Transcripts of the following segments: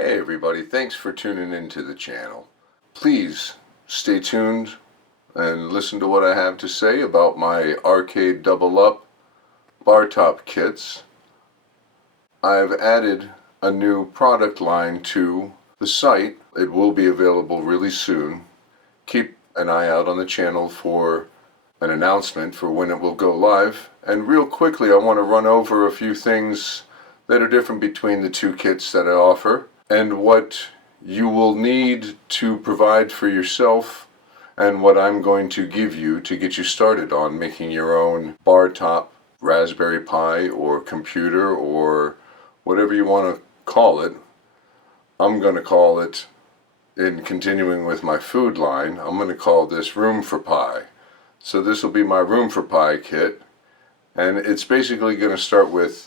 Hey everybody, thanks for tuning into the channel. Please stay tuned and listen to what I have to say about my ArcadeDoubleUp bartop kits. I've added a new product line to the site. It will be available really soon. Keep an eye out on the channel for an announcement for when it will go live. And real quickly, I want to run over a few things that are different between the two kits that I offer, and what you will need to provide for yourself, and what I'm going to give you to get you started on making your own bar top Raspberry Pi or computer or whatever you want to call it. I'm going to call it, in continuing with my food line, I'm going to call this Room for Pi. So this will be my Room for Pi kit, and it's basically going to start with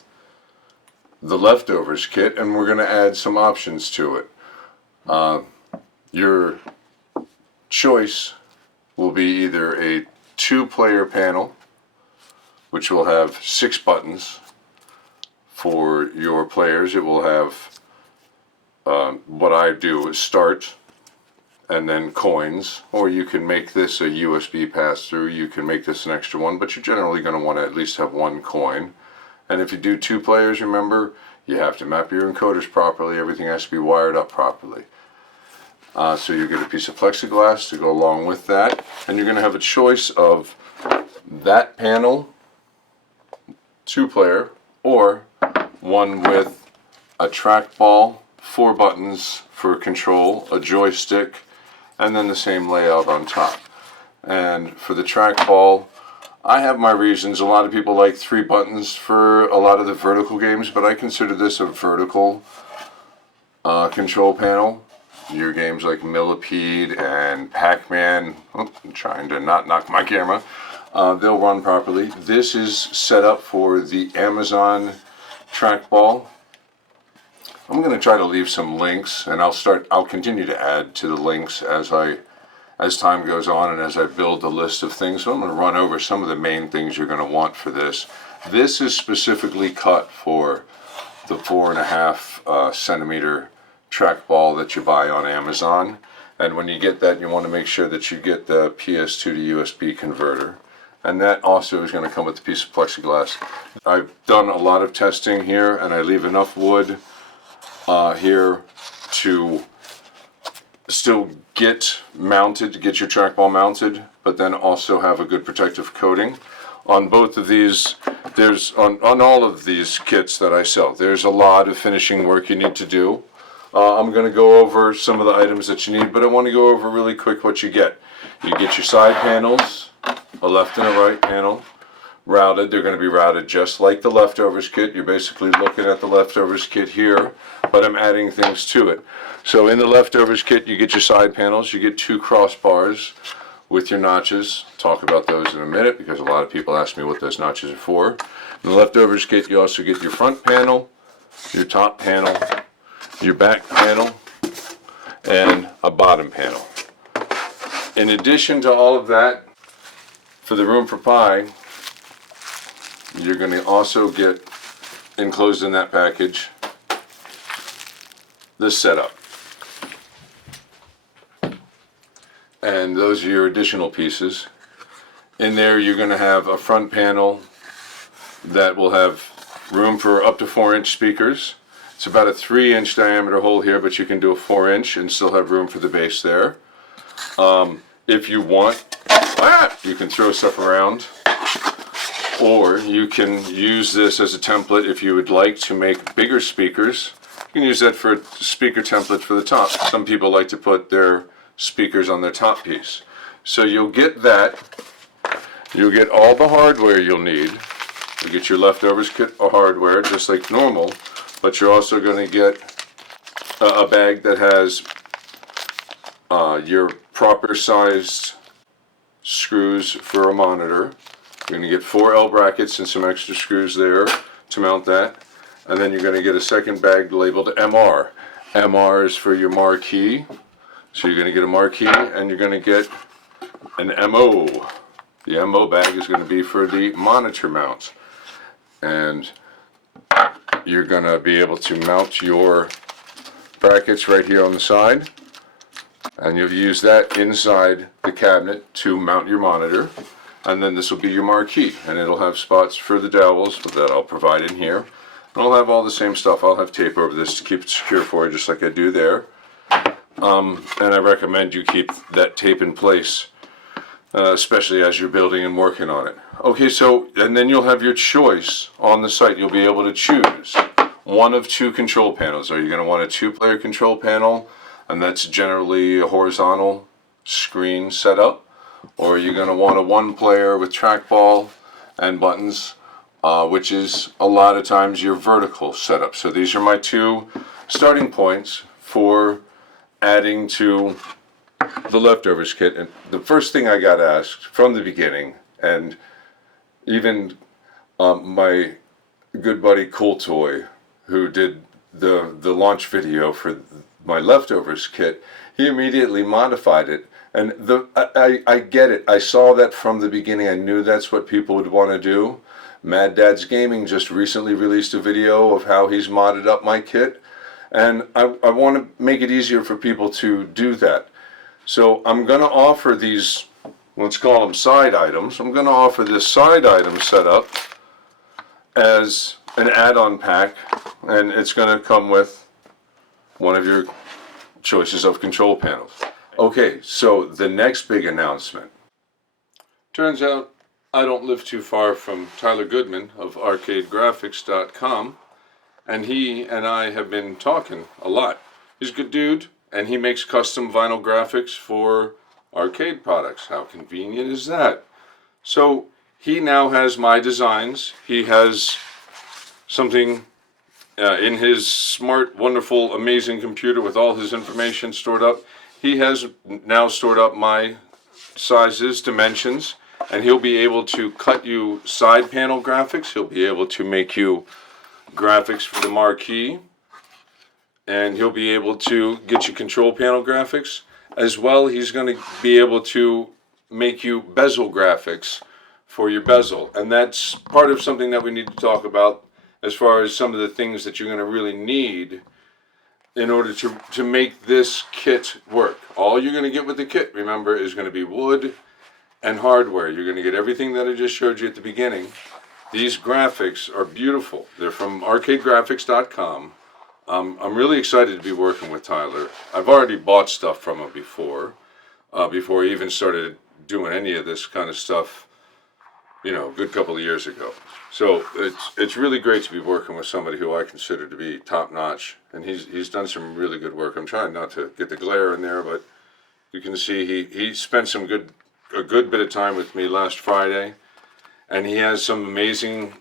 the leftovers kit, and we're going to add some options to it. Your choice will be either a 2-player panel, which will have 6 buttons for your players. It will have what I do is start and then coins, or you can make this a USB pass-through. You can make this an extra one, but you're generally going to want to at least have 1 coin. And if you do 2 players, remember, you have to map your encoders properly. Everything has to be wired up properly. So you get a piece of plexiglass to go along with that. And you're going to have a choice of that panel, 2-player, or one with a trackball, 4 buttons for control, a joystick, and then the same layout on top. And for the trackball, I have my reasons. A lot of people like 3 buttons for a lot of the vertical games, but I consider this a vertical control panel. Your games like Millipede and Pac-Man, I'm trying to not knock my camera, they'll run properly. This is set up for the Amazon trackball. I'm going to try to leave some links, and I'll continue to add to the links as time goes on and as I build the list of things. So I'm going to run over some of the main things you're going to want for this. This is specifically cut for the 4.5 centimeter trackball that you buy on Amazon. And when you get that, you want to make sure that you get the PS2 to USB converter. And that also is going to come with a piece of plexiglass. I've done a lot of testing here, and I leave enough wood here to still get mounted, get your trackball mounted, but then also have a good protective coating. On both of these, on all of these kits that I sell, there's a lot of finishing work you need to do. I'm going to go over some of the items that you need, but I want to go over really quick what you get. You get your side panels, a left and a right panel, routed. They're going to be routed just like the leftovers kit. You're basically looking at the leftovers kit here, but I'm adding things to it. So in the leftovers kit, you get your side panels. You get 2 crossbars with your notches. Talk about those in a minute, because a lot of people ask me what those notches are for. In the leftovers kit, you also get your front panel, your top panel, your back panel, and a bottom panel. In addition to all of that, for the Room for Pi, you're going to also get, enclosed in that package, this setup. And those are your additional pieces. In there, you're going to have a front panel that will have room for up to 4-inch speakers. It's about a 3-inch diameter hole here, but you can do a 4-inch and still have room for the bass there. If you want, you can throw stuff around, or you can use this as a template if you would like to make bigger speakers. You can use that for a speaker template for the top. Some people like to put their speakers on their top piece. So you'll get that. You'll get all the hardware you'll need. You get your leftovers kit of hardware just like normal, but you're also going to get a bag that has your proper sized screws for a monitor. You're going to get 4 L brackets and some extra screws there to mount that. And then you're going to get a second bag labeled MR. MR is for your marquee. So you're going to get a marquee, and you're going to get an MO. The MO bag is going to be for the monitor mount. And you're going to be able to mount your brackets right here on the side, and you'll use that inside the cabinet to mount your monitor. And then this will be your marquee, and it'll have spots for the dowels that I'll provide in here. And I'll have all the same stuff. I'll have tape over this to keep it secure for you, just like I do there. And I recommend you keep that tape in place, especially as you're building and working on it. Okay, so, and then you'll have your choice on the site. You'll be able to choose one of two control panels. Are you going to want a two-player control panel, and that's generally a horizontal screen setup? Or are you going to want a one-player with trackball and buttons, which is a lot of times your vertical setup. So these are my two starting points for adding to the leftovers kit. And the first thing I got asked from the beginning, and even my good buddy Cool Toy, who did the launch video for my leftovers kit, he immediately modified it. And I get it. I saw that from the beginning. I knew that's what people would want to do. Mad Dad's Gaming just recently released a video of how he's modded up my kit. And I want to make it easier for people to do that. So I'm going to offer these, let's call them side items. I'm going to offer this side item setup as an add-on pack. And it's going to come with one of your choices of control panels. Okay, so the next big announcement. Turns out I don't live too far from Tyler Goodman of ArcadeGraphics.com, and he and I have been talking a lot. He's a good dude, and he makes custom vinyl graphics for arcade products. How convenient is that? So he now has my designs. He has something in his smart, wonderful, amazing computer with all his information stored up. He has now stored up my sizes, dimensions, and he'll be able to cut you side panel graphics. He'll be able to make you graphics for the marquee, and he'll be able to get you control panel graphics. As well, he's going to be able to make you bezel graphics for your bezel. And that's part of something that we need to talk about as far as some of the things that you're going to really need in order to make this kit work. All you're going to get with the kit, remember, is going to be wood and hardware. You're going to get everything that I just showed you at the beginning. These graphics are beautiful. They're from ArcadeGraphics.com. I'm really excited to be working with Tyler. I've already bought stuff from him before he even started doing any of this kind of stuff, you know, a good couple of years ago. So it's really great to be working with somebody who I consider to be top-notch, and he's done some really good work. I'm trying not to get the glare in there, but you can see he spent a good bit of time with me last Friday, and he has some amazing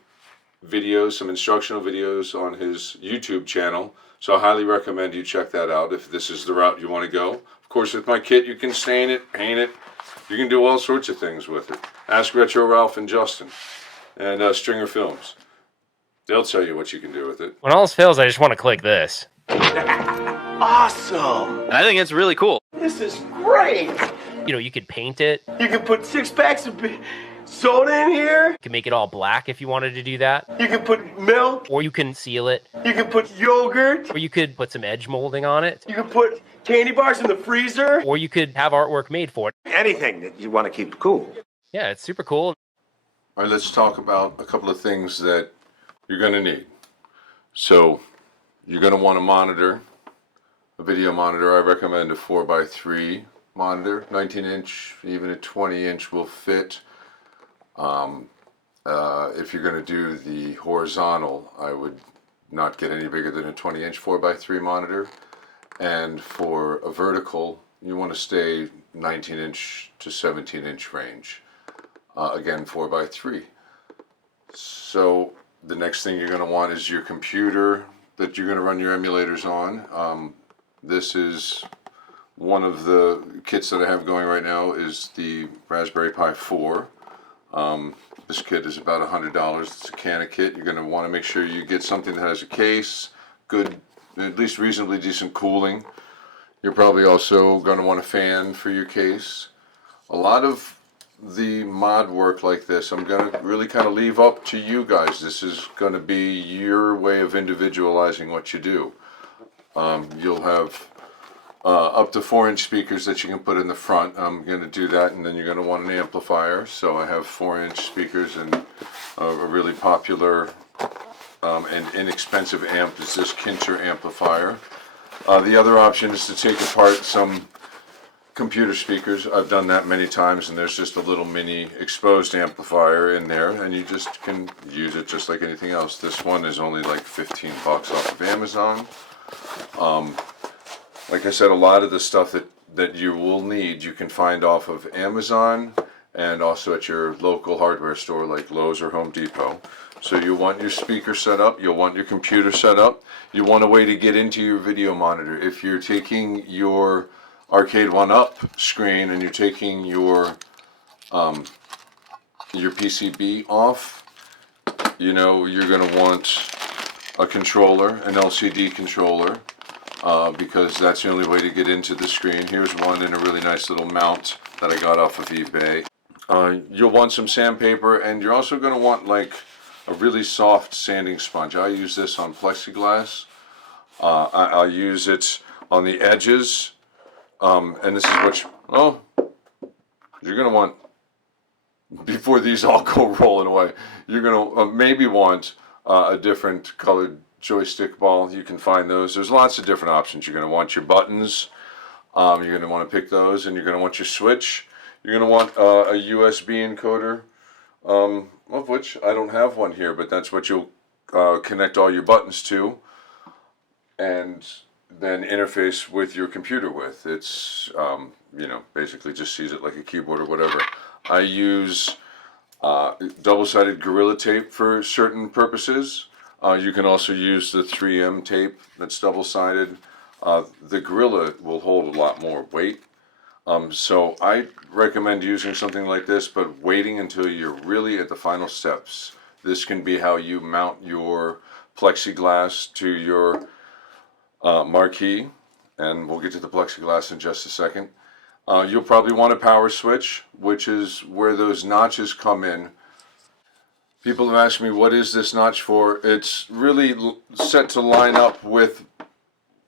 videos, some instructional videos on his YouTube channel. So I highly recommend you check that out if this is the route you want to go. Of course, with my kit, you can stain it, paint it. You can do all sorts of things with it. Ask Retro Ralph and Justin and Stringer Films. They'll tell you what you can do with it. When all else fails, I just want to click this. Awesome! And I think it's really cool. This is great! You know, you could paint it. You can put 6 packs of soda in here. You can make it all black if you wanted to do that. You can put milk. Or you can seal it. You can put yogurt. Or you could put some edge molding on it. You can put candy bars in the freezer. Or you could have artwork made for it. Anything that you want to keep cool. Yeah, it's super cool. All right, let's talk about a couple of things that you're going to need. So you're going to want a monitor, a video monitor. I recommend a 4x3 monitor, 19-inch, even a 20-inch will fit. If you're going to do the horizontal, I would not get any bigger than a 20-inch 4x3 monitor. And for a vertical, you want to stay 19-inch to 17-inch range. Again, 4x3. So the next thing you're going to want is your computer that you're going to run your emulators on. This is one of the kits that I have going right now is the Raspberry Pi 4. This kit is about $100. It's a can of kit. You're going to want to make sure you get something that has a case, good, at least reasonably decent cooling. You're probably also going to want a fan for your case. A lot of the mod work like this, I'm going to really kind of leave up to you guys. This is going to be your way of individualizing what you do. You'll have up to 4-inch speakers that you can put in the front. I'm going to do that, and then you're going to want an amplifier. So I have 4-inch speakers, and a really popular and inexpensive amp is this Kinter amplifier. The other option is to take apart some computer speakers. I've done that many times, and there's just a little mini exposed amplifier in there, and you just can use it just like anything else. This one is only like 15 bucks off of Amazon. Like I said, a lot of the stuff that you will need you can find off of Amazon and also at your local hardware store like Lowe's or Home Depot. So you want your speaker set up, you'll want your computer set up, you want a way to get into your video monitor. If you're taking your ArcadeDoubleUp screen and you're taking your PCB off, you know, you're going to want a controller, an LCD controller, because that's the only way to get into the screen. Here's one in a really nice little mount that I got off of eBay. You'll want some sandpaper, and you're also going to want like a really soft sanding sponge. I use this on plexiglass. I'll use it on the edges, and this is what you're going to want before these all go rolling away. You're going to maybe want a different colored joystick ball. You can find those. There's lots of different options. You're going to want your buttons. You're going to want to pick those, and you're going to want your switch. You're going to want a USB encoder, of which I don't have one here, but that's what you'll connect all your buttons to, and then interface with your computer with. It's, you know, basically just sees it like a keyboard or whatever. I use double-sided Gorilla Tape for certain purposes. You can also use the 3M tape that's double-sided. The Gorilla will hold a lot more weight. So I recommend using something like this, but waiting until you're really at the final steps. This can be how you mount your plexiglass to your marquee, and we'll get to the plexiglass in just a second. You'll probably want a power switch, which is where those notches come in. People have asked me, what is this notch for? It's really set to line up with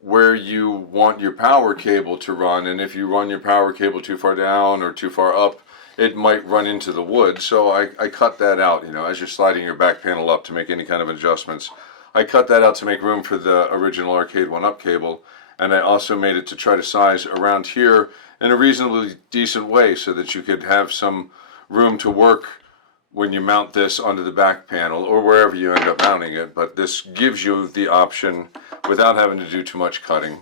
where you want your power cable to run, and if you run your power cable too far down or too far up, it might run into the wood. So I cut that out, you know, as you're sliding your back panel up to make any kind of adjustments. I cut that out to make room for the original ArcadeDoubleUp cable, and I also made it to try to size around here in a reasonably decent way so that you could have some room to work when you mount this onto the back panel or wherever you end up mounting it. But this gives you the option without having to do too much cutting.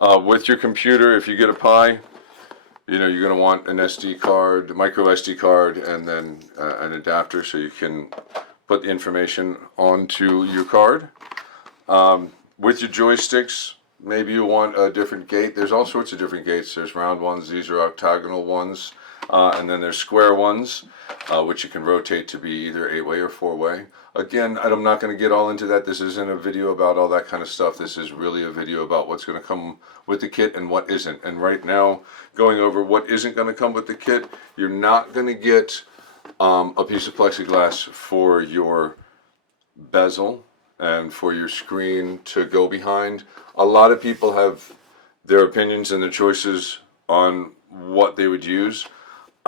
With your computer, if you get a Pi, you know, you're going to want an SD card, a micro SD card, and then an adapter so you can put the information onto your card. With your joysticks, maybe you want a different gate. There's all sorts of different gates. There's round ones, these are octagonal ones, and then there's square ones, which you can rotate to be either 8-way or 4-way. Again, I'm not going to get all into that. This isn't a video about all that kind of stuff. This is really a video about what's going to come with the kit and what isn't. And right now, going over what isn't going to come with the kit, you're not going to get a piece of plexiglass for your bezel and for your screen to go behind. A lot of people have their opinions and their choices on what they would use.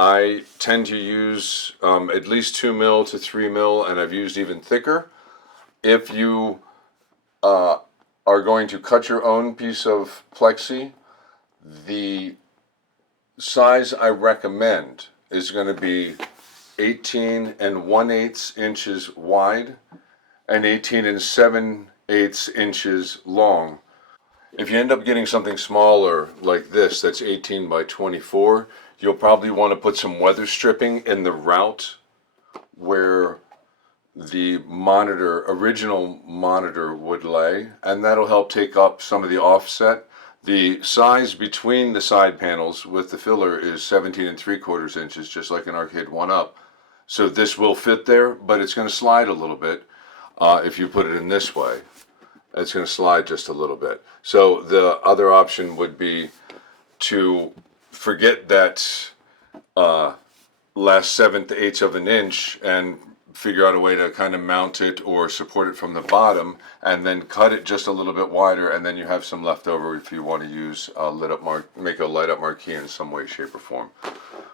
I tend to use at least 2 mil to 3 mil, and I've used even thicker. If you are going to cut your own piece of plexi, the size I recommend is going to be 18 1/8 inches wide and 18 7/8 inches long. If you end up getting something smaller like this, that's 18 by 24, you'll probably want to put some weather stripping in the route where the monitor, original monitor, would lay, and that'll help take up some of the offset. The size between the side panels with the filler is 17 3/4 inches, just like an ArcadeDoubleUp. So this will fit there, but it's going to slide a little bit if you put it in this way. It's going to slide just a little bit. So the other option would be to forget that last 1/7 to 1/8 of an inch and figure out a way to kind of mount it or support it from the bottom, and then cut it just a little bit wider, and then you have some left over if you want to use a make a light up marquee in some way, shape, or form,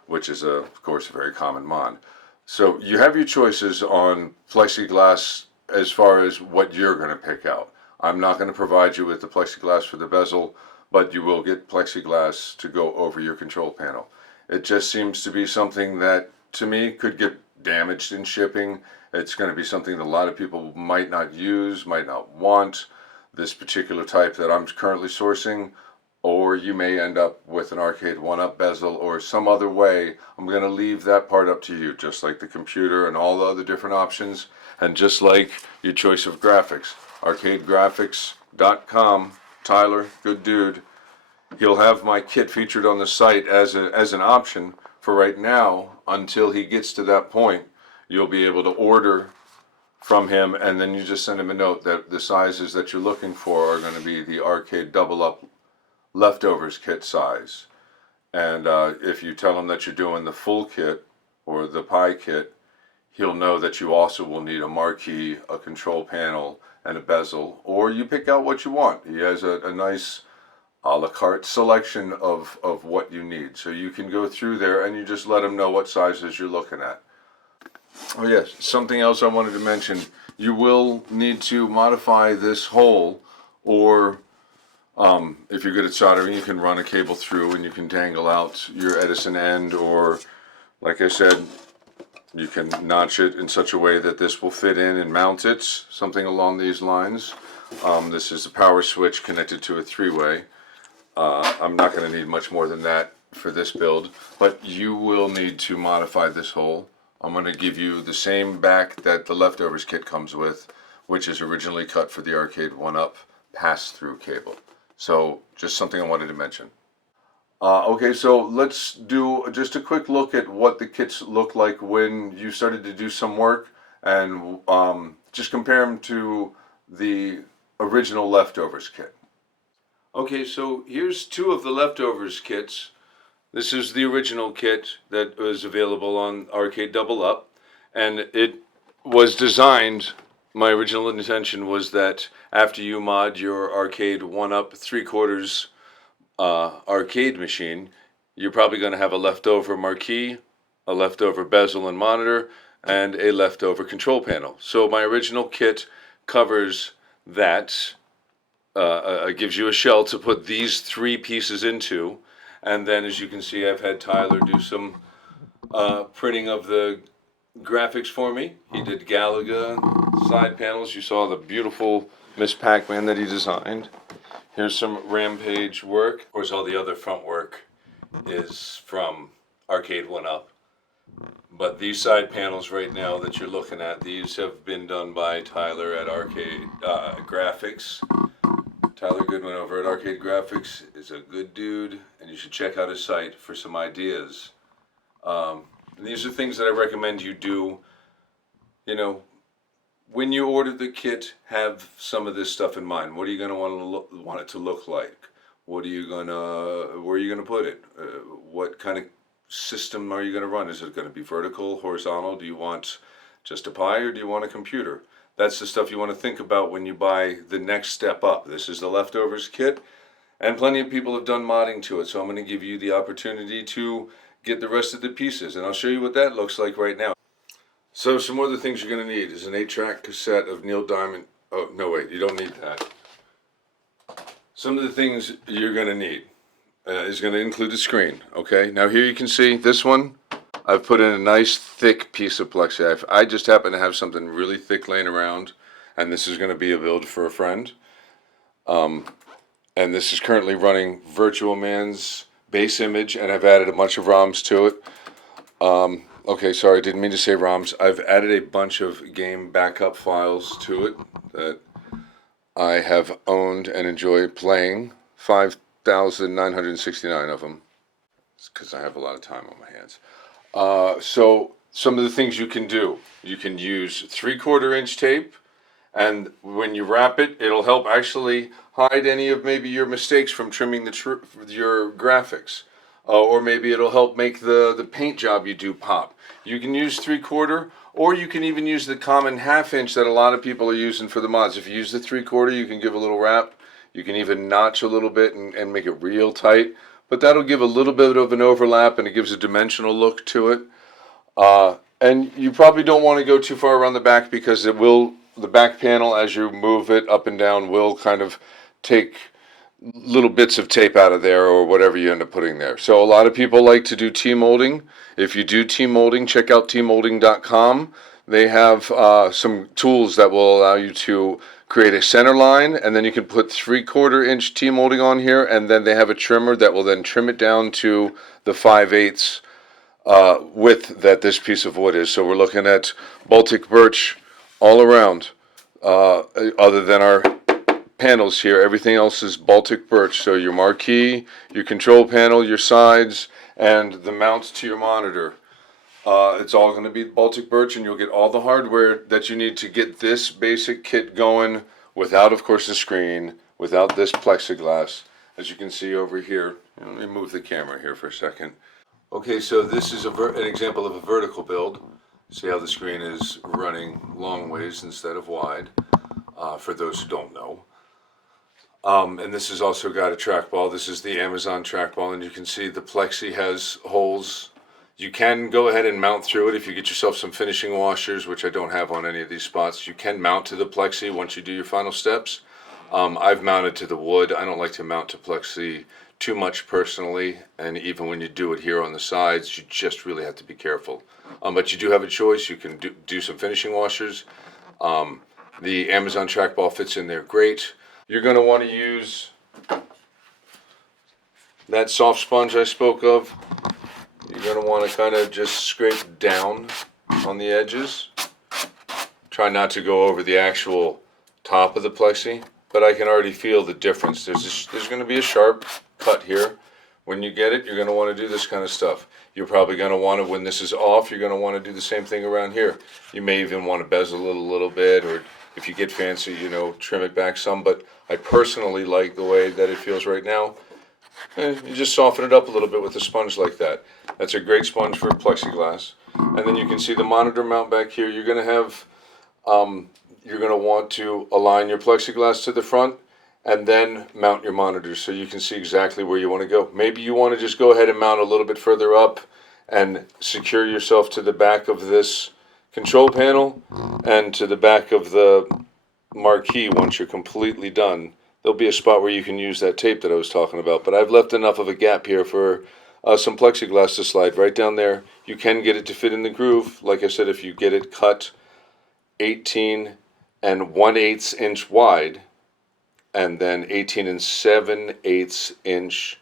which is of course a very common mod. So you have your choices on plexiglass as far as what you're going to pick out. I'm not going to provide you with the plexiglass for the bezel, but you will get plexiglass to go over your control panel. It just seems to be something that, to me, could get damaged in shipping. It's going to be something that a lot of people might not use, might not want, this particular type that I'm currently sourcing, or you may end up with an ArcadeDoubleUp bezel or some other way. I'm going to leave that part up to you, just like the computer and all the other different options, and just like your choice of graphics. ArcadeGraphics.com, Tyler, good dude. He'll have my kit featured on the site as an option for right now until he gets to that point. You'll be able to order from him, and then you just send him a note that the sizes that you're looking for are going to be the ArcadeDoubleUp leftovers kit size. And if you tell him that you're doing the full kit or the pie kit, he'll know that you also will need a marquee, a control panel, and a bezel, or you pick out what you want. He has a nice a la carte selection of what you need. So you can go through there and you just let him know what sizes you're looking at. Oh yes, something else I wanted to mention. You will need to modify this hole, or if you're good at soldering, you can run a cable through and you can dangle out your Edison end, or like I said, you can notch it in such a way that this will fit in and mount it, something along these lines. This is a power switch connected to a three-way. I'm not going to need much more than that for this build, but you will need to modify this hole. I'm going to give you the same back that the leftovers kit comes with, which is originally cut for the ArcadeDoubleUp pass-through cable. So just something I wanted to mention. Okay, so let's do just a quick look at what the kits look like when you started to do some work, and just compare them to the original leftovers kit. Okay, so here's two of the leftovers kits. This is the original kit that was available on ArcadeDoubleUp, and it was designed, my original intention was that after you mod your ArcadeDoubleUp 3/4 arcade machine, you're probably going to have a leftover marquee, a leftover bezel and monitor, and a leftover control panel. So my original kit covers that. Gives you a shell to put these three pieces into, and then as you can see, I've had Tyler do some printing of the graphics for me. He did Galaga side panels. You saw the beautiful Miss Pac-Man that he designed. Here's some Rampage work. Of course, all the other front work is from ArcadeDoubleUp. But these side panels right now that you're looking at, these have been done by Tyler at Arcade Graphics. Tyler Goodwin over at Arcade Graphics is a good dude, and you should check out his site for some ideas. These are things that I recommend you do. You know, when you order the kit, have some of this stuff in mind. What are you going to want it to look like? What are you gonna? Where are you going to put it? What kind of system are you going to run? Is it going to be vertical, horizontal? Do you want just a pie, or do you want a computer? That's the stuff you want to think about when you buy the next step up. This is the leftovers kit, and plenty of people have done modding to it, so I'm going to give you the opportunity to get the rest of the pieces, and I'll show you what that looks like right now. So some other things you're going to need is an 8-track cassette of Neil Diamond. Oh, no, wait, you don't need that. Some of the things you're going to need is going to include a screen, okay? Now here you can see this one. I've put in a nice thick piece of plexi. I just happen to have something really thick laying around, and this is going to be a build for a friend. And this is currently running Virtual Man's base image, and I've added a bunch of ROMs to it. Okay, sorry, I didn't mean to say ROMs. I've added a bunch of game backup files to it that I have owned and enjoy playing. 5,969 of them. It's because I have a lot of time on my hands. So some of the things you can do. You can use 3/4 inch tape, and when you wrap it, it'll help actually hide any of maybe your mistakes from trimming your graphics. Or maybe it'll help make the paint job you do pop. You can use 3/4, Or you can even use the common 1/2 inch that a lot of people are using for the mods. If you use the 3/4, you can give a little wrap. You can even notch a little bit and make it real tight. But that'll give a little bit of an overlap, and it gives a dimensional look to it. And you probably don't want to go too far around the back, because the back panel, as you move it up and down, will kind of take little bits of tape out of there or whatever you end up putting there. So a lot of people like to do T-molding. If you do T-molding, check out tmolding.com. They have some tools that will allow you to create a center line, and then you can put 3/4 inch T-molding on here, and then they have a trimmer that will then trim it down to the 5/8 width that this piece of wood is. So we're looking at Baltic birch all around, other than our panels here. Everything else is Baltic birch. So your marquee, your control panel, your sides, and the mounts to your monitor. It's all going to be Baltic birch, and you'll get all the hardware that you need to get this basic kit going without, of course, the screen, without this plexiglass. As you can see over here, let me move the camera here for a second. Okay, so this is an example of a vertical build. See how the screen is running long ways instead of wide, for those who don't know. And this has also got a trackball. This is the Amazon trackball, and you can see the plexi has holes. You can go ahead and mount through it if you get yourself some finishing washers, which I don't have on any of these spots. You can mount to the plexi once you do your final steps. I've mounted to the wood. I don't like to mount to plexi too much personally, and even when you do it here on the sides, you just really have to be careful. But you do have a choice. You can do some finishing washers. The Amazon trackball fits in there great. You're going to want to use that soft sponge I spoke of. You're going to want to kind of just scrape down on the edges. Try not to go over the actual top of the plexi, but I can already feel the difference. There's going to be a sharp cut here. When you get it, you're going to want to do this kind of stuff. You're probably going to want to, when this is off, you're going to want to do the same thing around here. You may even want to bezel it a little bit, or if you get fancy, trim it back some. But I personally like the way that it feels right now. You just soften it up a little bit with a sponge like that. That's a great sponge for plexiglass. And then you can see the monitor mount back here. You're going to have, you're going to want to align your plexiglass to the front and then mount your monitors so you can see exactly where you want to go. Maybe you want to just go ahead and mount a little bit further up and secure yourself to the back of this control panel and to the back of the marquee once you're completely done. There'll be a spot where you can use that tape that I was talking about, but I've left enough of a gap here for some plexiglass to slide right down there. You can get it to fit in the groove. Like I said, if you get it cut 18 and 1/8 inch wide, and then 18 and 7/8 inch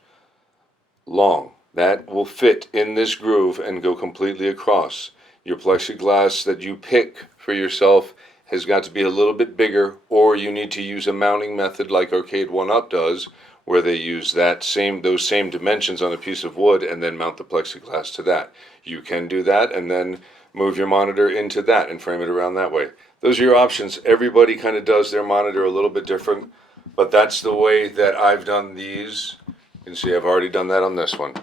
long, that will fit in this groove and go completely across. Your plexiglass that you pick for yourself has got to be a little bit bigger, or you need to use a mounting method like ArcadeDoubleUp does, where they use those same dimensions on a piece of wood and then mount the plexiglass to that. You can do that and then move your monitor into that and frame it around that way. Those are your options. Everybody kind of does their monitor a little bit different, but that's the way that I've done these. You can see I've already done that on this one.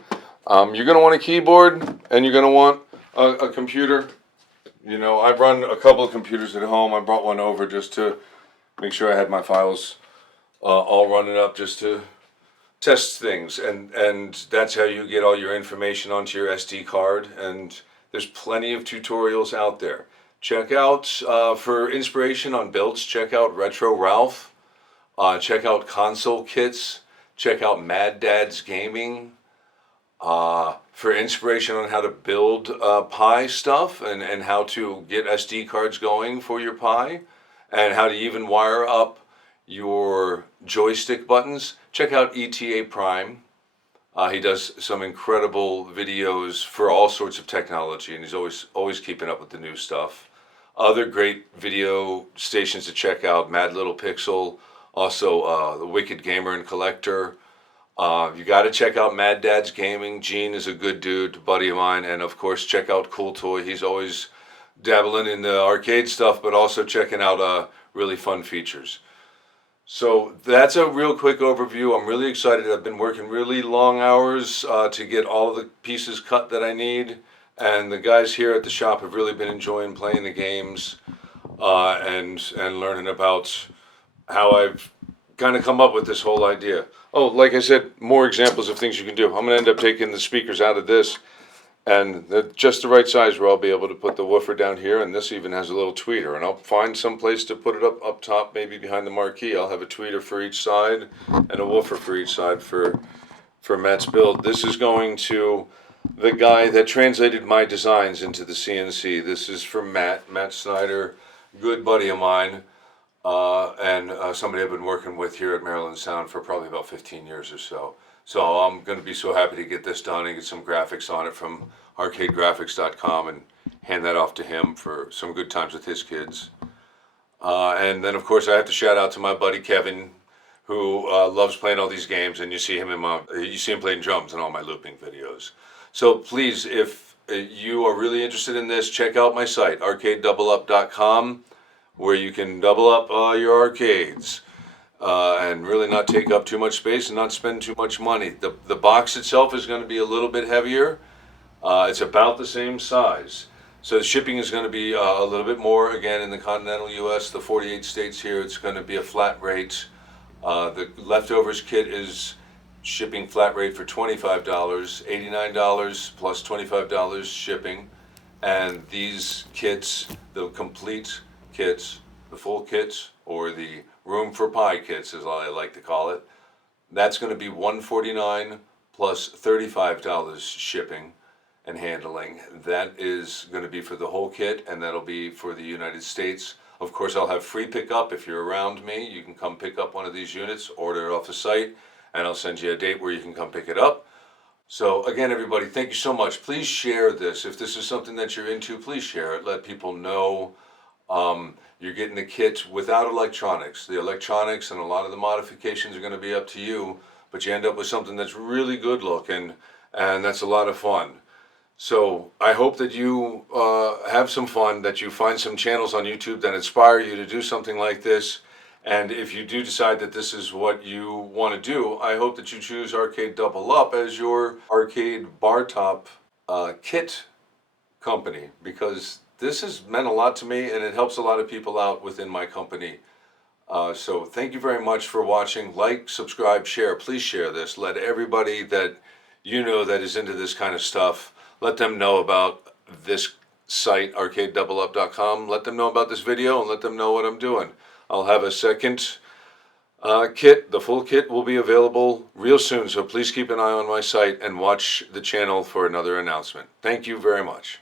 You're going to want a keyboard, and you're going to want a computer. I run a couple of computers at home. I brought one over just to make sure I had my files all running up, just to test things. And that's how you get all your information onto your SD card. And there's plenty of tutorials out there. Check out, for inspiration on builds, check out Retro Ralph. Check out console kits. Check out Mad Dad's Gaming. For inspiration on how to build Pi stuff and how to get SD cards going for your Pi, and how to even wire up your joystick buttons, check out ETA Prime. He does some incredible videos for all sorts of technology, and he's always keeping up with the new stuff. Other great video stations to check out: Mad Little Pixel, also the Wicked Gamer and Collector. You got to check out Mad Dad's Gaming. Gene is a good dude, a buddy of mine. And of course, check out Cool Toy. He's always dabbling in the arcade stuff, but also checking out really fun features. So that's a real quick overview. I'm really excited. I've been working really long hours to get all of the pieces cut that I need. And the guys here at the shop have really been enjoying playing the games and learning about how I've kind of come up with this whole idea. Oh, like I said, more examples of things you can do. I'm going to end up taking the speakers out of this, and they're just the right size where I'll be able to put the woofer down here, and this even has a little tweeter. And I'll find some place to put it up top, maybe behind the marquee. I'll have a tweeter for each side and a woofer for each side for Matt's build. This is going to the guy that translated my designs into the CNC. This is for Matt Snyder, good buddy of mine. And somebody I've been working with here at Maryland Sound for probably about 15 years or so. So I'm going to be so happy to get this done and get some graphics on it from ArcadeGraphics.com and hand that off to him for some good times with his kids. And then, of course, I have to shout out to my buddy Kevin, who loves playing all these games, and you see him playing drums in all my looping videos. So please, if you are really interested in this, check out my site, ArcadeDoubleUp.com, where you can double up your arcades and really not take up too much space and not spend too much money. The box itself is going to be a little bit heavier. It's about the same size. So the shipping is going to be a little bit more. Again, in the continental U.S., the 48 states here, it's going to be a flat rate. The leftovers kit is shipping flat rate for $25, $89 plus $25 shipping. And these kits, the complete kits, the full kits, or the room for pie kits, as I like to call it, that's going to be $149 plus $35 shipping and handling. That is going to be for the whole kit, and that'll be for the United States. Of course, I'll have free pickup. If you're around me, you can come pick up one of these units, order it off the site, and I'll send you a date where you can come pick it up. So again, everybody, thank you so much. Please share this. If this is something that you're into, please share it. Let people know you're getting the kit without electronics. The electronics and a lot of the modifications are going to be up to you, but you end up with something that's really good looking, and that's a lot of fun. So I hope that you have some fun, that you find some channels on YouTube that inspire you to do something like this. And if you do decide that this is what you want to do, I hope that you choose ArcadeDoubleUp as your arcade bartop kit company, because this has meant a lot to me, and it helps a lot of people out within my company. So thank you very much for watching. Like, subscribe, share. Please share this. Let everybody that you know that is into this kind of stuff, let them know about this site, ArcadeDoubleUp.com. Let them know about this video and let them know what I'm doing. I'll have a second kit. The full kit will be available real soon, so please keep an eye on my site and watch the channel for another announcement. Thank you very much.